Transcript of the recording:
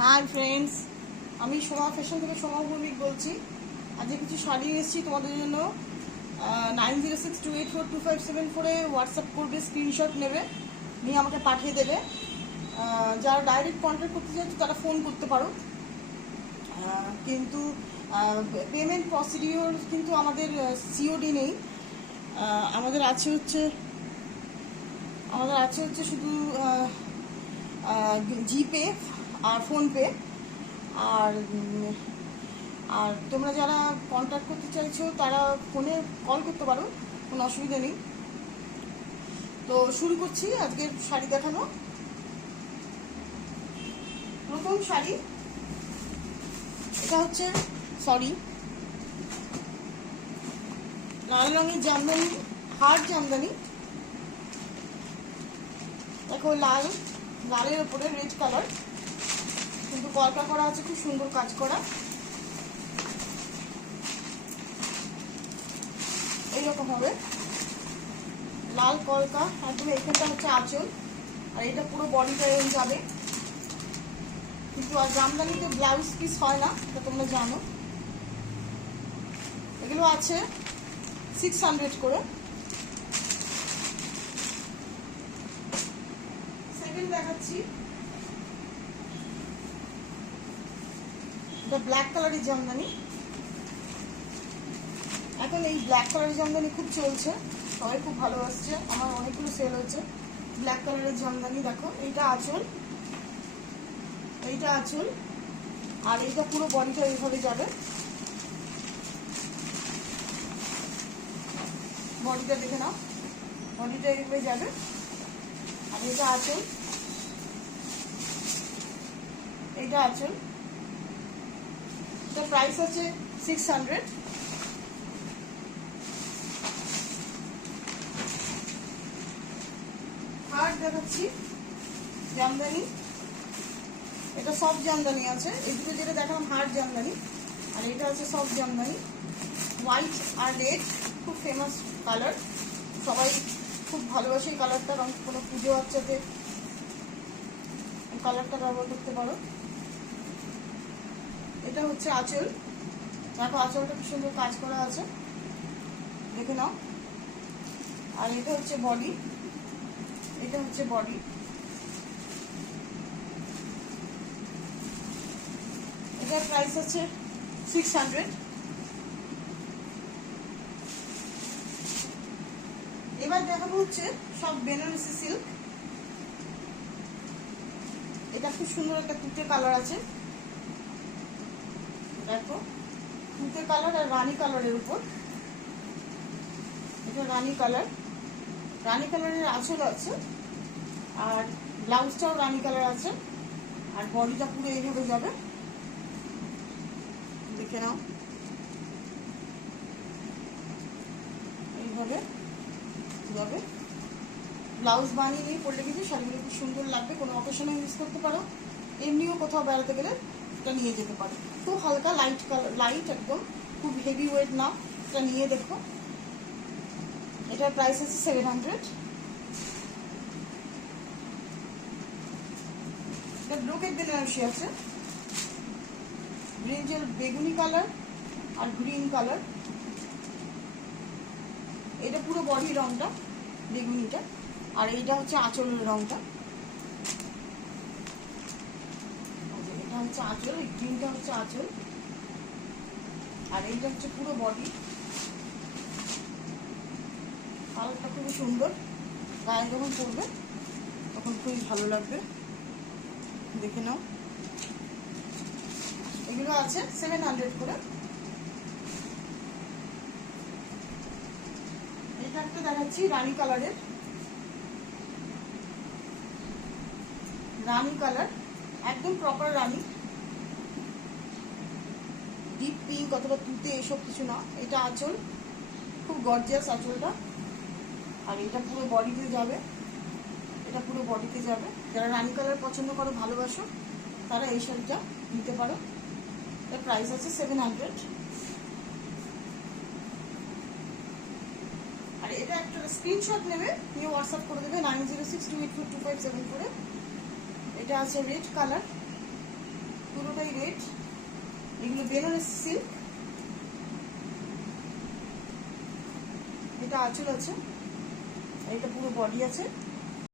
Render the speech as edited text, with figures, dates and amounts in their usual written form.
Hi friends, আমি Soma fashion থেকে সোমা ভৌমিক বলছি। আজকে কিছু শাড়ি এসেছি তোমাদের জন্য। 9062842574 হোয়াটসঅ্যাপ করবে, স্ক্রিনশট নেবে, নিয়ে আমাকে পাঠিয়ে দেবে। যারা ডাইরেক্ট কন্ট্যাক্ট করতে চাইছো তারা ফোন করতে পারো, কিন্তু পেমেন্ট প্রসিডিওর কিন্তু আমাদের সিওডি নেই। আমাদের আছে হচ্ছে শুধু জিপে আর ফোনপে। আর আর তোমরা যারা কন্ট্যাক্ট করতে চাইছো তারা ফোনে কল করতে পারো, কোনো অসুবিধা নেই। তো শুরু করছি আজকের শাড়ি দেখানো। প্রথম শাড়ি, এটা হচ্ছে লাল রঙের জামদানি, হার্ড জামদানি। দেখো লালের ওপরে রেড কালার, কিন্তু কলকা করা আছে, খুব সুন্দর কাজ করা। এইরকম হবে লাল কলকা একদম। এখানটা হচ্ছে আঁচল, আর এটা পুরো বডিটা এরকম যাবে। কিন্তু আর জামদানিতে ব্লাউজ পিস হয় না, এটা তোমরা জানো। এগুলো আছে 600 করে। সেকেন্ড দেখাচ্ছি, এটা ব্ল্যাক কালারের জামদানি। এখন এই ব্ল্যাক কালারের জামদানি খুব চলছে, সবাই খুব ভালোবাসছে, আমার অনেকগুলো সেল হয়েছে। ব্ল্যাক কালারের জামদানি দেখো, এইটা আঁচল, আর এইটা পুরো বডিটা এইভাবে যাবে। বডিটা দেখে নাও, বডিটা এইভাবে যাবে। আর এইটা আঁচল, এটা প্রাইস আছে 600। হার্ড দেখাচ্ছি জামদানি, এটা সব জামদানি আছে। এই দুটো যেটা দেখালাম হার্ড জামদানি, আর এটা আছে সব জামদানি। হোয়াইট আর রেড খুব ফেমাস কালার, সবাই খুব ভালোবাসে এই কালারটা, কারণ কোনো পুজো আচ্ছাতে এই কালারটা ব্যবহার করতে পারো। এটা হচ্ছে আঁচল, দেখো আঁচলটা খুব সুন্দর কাজ করা আছে, দেখে নাও। আর এটা হচ্ছে বডি, এটার প্রাইস আছে 600। এবার দেখাবো হচ্ছে সব বেনারসি সিল্ক। এটা খুব সুন্দর একটা তুতে কালার আছে, দেখো তুতে কালার আর রানী কালারের উপর। এটা রানী কালারের আঁচল আছে, আর ব্লাউজটাও রানী কালার আছে, আর বডিটা পুরো এইভাবে যাবে, দেখে নাও। এইভাবে যাবে, ব্লাউজ বানিয়ে নিয়ে পরলে কিন্তু শাড়িগুলো খুব সুন্দর লাগবে। কোনো অকেশনে ইউজ করতে পারো, এমনিও কোথাও বেড়াতে গেলে এটা নিয়ে যেতে পারো। খুব হালকা লাইট কালার, লাইট একদম, খুব হেভি ওয়েট না। এটা নিয়ে দেখো, এটার প্রাইস আছে 700। এটা ব্রোকেট বেনারসি আছে, ব্রিঞ্জেল বেগুনি কালার আর গ্রিন কালার। এটা পুরো বডি রংটা বেগুনিটা, আর এইটা হচ্ছে আঁচলের রংটা। এটা হচ্ছে আঁচল, এই গ্রিনটা হচ্ছে আঁচল, আর এইটা হচ্ছে পুরো বডি। কালারটা খুবই সুন্দর, গায়ে যখন পরবে তখন খুবই ভালো লাগবে, দেখে নাও। এগুলো আছে 700 করে। এটা একটা দেখাচ্ছি রানী কালার, একদম প্রপার রানী, ডিপ পিঙ্ক অথবা তুতে এসব কিছু না। এটা আঁচল, খুব গর্জিয়াস আঁচলটা, আর এটা পুরো বডিতে যাবে, যারা রানী কালার পছন্দ করো, ভালোবাসো, তারা এই শাড়িটা নিতে পারো। এর প্রাইস আছে 700। আর এটা একটা স্ক্রিনশট নেবে, নিয়ে হোয়াটসঅ্যাপ করে দেবে 9062842574। এটা আছে রেড কালার, পুরোটাই রেড। এগুলো বেনারস সিল্ক। এটা আঁচল আছে, এটা পুরো বডি আছে।